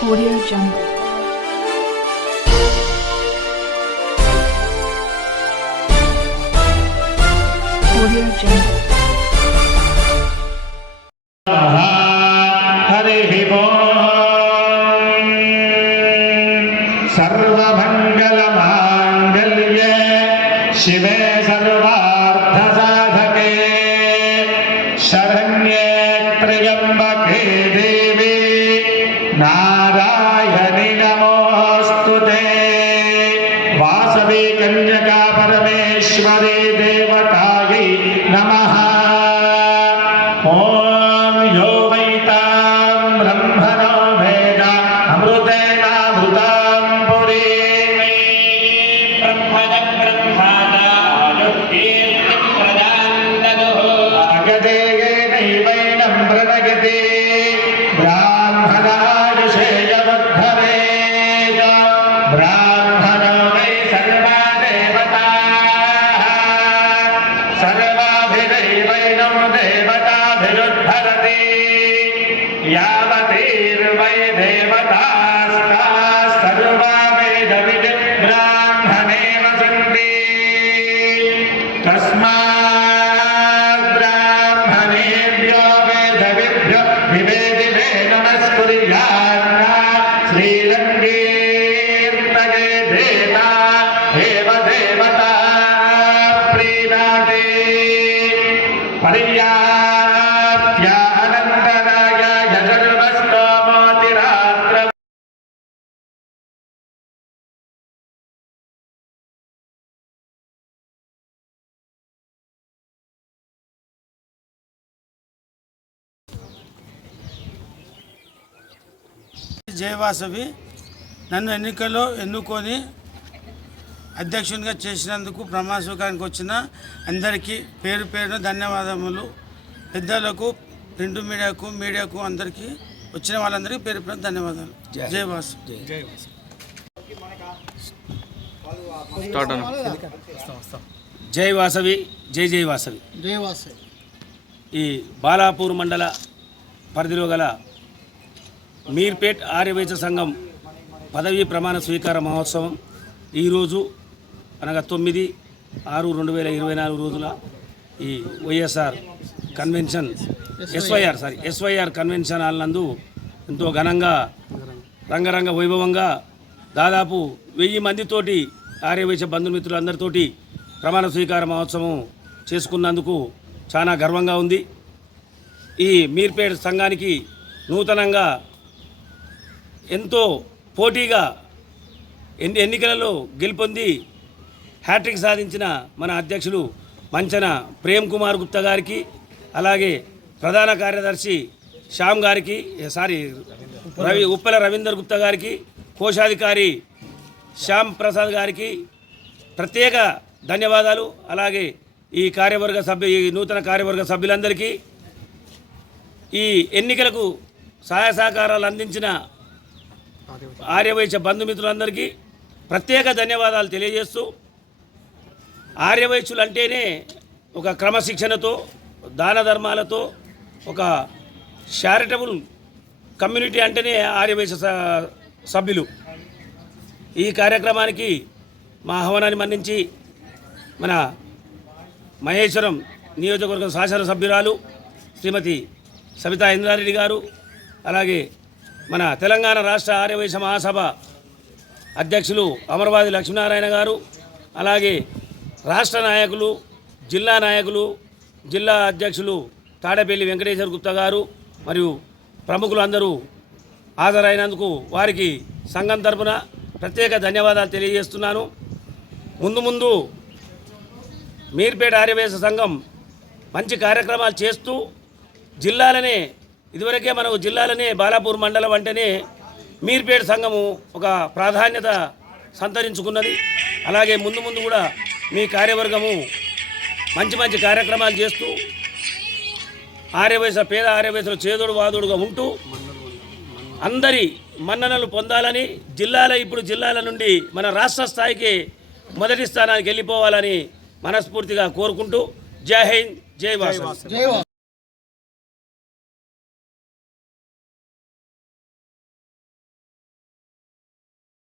Audio Jungle. Audio Jungle. हरिः ओम् सर्वमङ्गलमाङ्गल्ये शिवे सर्वार्थसाधके शरण्ये त्र्यम्बके देवी नारायणि कन्यका परमेश्वरी। यावतीर्वै देवतास्ता सर्वा वेदविद् జయవాసవి నన్ను ఎన్నికల్లో ఎన్నుకొని అధ్యక్షునిగా చేసినందుకు ప్రమాణ స్వీకారానికి వచ్చిన అందరికీ పేరు పేరున ధన్యవాదములు. పెద్దలకు ప్రింట్ మీడియాకు మీడియాకు అందరికీ వచ్చిన వాళ్ళందరికీ పేరు పేరు ధన్యవాదాలు. జయవాసు. జై వాసవి జై జై వాసవి జయవాసే ఈ బాలాపూర్ మండల పరిధిలో గల మీర్పేట్ ఆర్యవైద్య సంఘం పదవీ ప్రమాణ స్వీకార మహోత్సవం. ఈరోజు అనగా తొమ్మిది ఆరు రెండు వేల ఇరవై నాలుగు రోజుల ఈ YSR convention SYR sorry SYR convention hall నందు ఎంతో ఘనంగా రంగరంగ వైభవంగా దాదాపు వెయ్యి మందితోటి ఆర్యవైశ్య బంధుమిత్రులందరితోటి ప్రమాణ స్వీకార మహోత్సవం చేసుకున్నందుకు చాలా గర్వంగా ఉంది. ఈ మీర్పేట్ సంఘానికి నూతనంగా ఎంతో పోటీగా ఎన్ని ఎన్నికలలో గెలుపొంది హ్యాట్రిక్ సాధించిన మన అధ్యక్షులు మంచన ప్రేమ్ కుమార్ గుప్తా గారికి అలాగే ప్రధాన కార్యదర్శి శ్యామ్ గారికి సారీ రవి ఉప్పల రవీందర్ గుప్తా గారికి కోశాధికారి శ్యామ్ ప్రసాద్ గారికి ప్రత్యేక ధన్యవాదాలు. అలాగే ఈ కార్యవర్గ సభ్యు ఈ నూతన కార్యవర్గ సభ్యులందరికీ ఈ ఎన్నికలకు సహాయ సహకారాలు అందించిన ఆర్యవైశ్య బంధుమిత్రులందరికీ ప్రత్యేక ధన్యవాదాలు తెలియజేస్తూ ఆర్యవైశ్యులు అంటేనే ఒక క్రమశిక్షణతో దాన ధర్మాలతో ఒక చారిటబుల్ కమ్యూనిటీ అంటేనే ఆర్యవైశ్య స- సభ్యులు. ఈ కార్యక్రమానికి మా ఆహ్వానాన్ని మన్నించి మన మహేశ్వరం నియోజకవర్గం శాసనసభ్యురాలు శ్రీమతి సబితా ఇంద్రారెడ్డి గారు అలాగే మన తెలంగాణ రాష్ట్ర ఆర్యవైశ్య మహాసభ అధ్యక్షులు అమరవాది లక్ష్మీనారాయణ గారు అలాగే రాష్ట్ర నాయకులు జిల్లా నాయకులు జిల్లా అధ్యక్షులు తాడేపల్లి వెంకటేశ్వర గుప్తా గారు మరియు ప్రముఖులు అందరూ హాజరైనందుకు వారికి సంఘం తరపున ప్రత్యేక ధన్యవాదాలు తెలియజేస్తున్నాను. ముందు ముందు మీర్పేట ఆర్యవేశ సంఘం మంచి కార్యక్రమాలు చేస్తూ జిల్లాలనే ఇదివరకే మనకు జిల్లాలనే బాలాపూర్ మండలం అంటేనే మీర్పేట సంఘము ఒక ప్రాధాన్యత సంతరించుకున్నది. అలాగే ముందు ముందు కూడా మీ కార్యవర్గము మంచి మంచి కార్యక్రమాలు చేస్తూ ఆర్యవయసు పేద ఆర్యవయసులో చేదోడు వాదోడుగా ఉంటూ అందరి మన్ననలు పొందాలని జిల్లాల ఇప్పుడు జిల్లాల నుండి మన రాష్ట్ర స్థాయికి మొదటి స్థానానికి వెళ్ళిపోవాలని మనస్ఫూర్తిగా కోరుకుంటూ జై హింద్ జై వాసు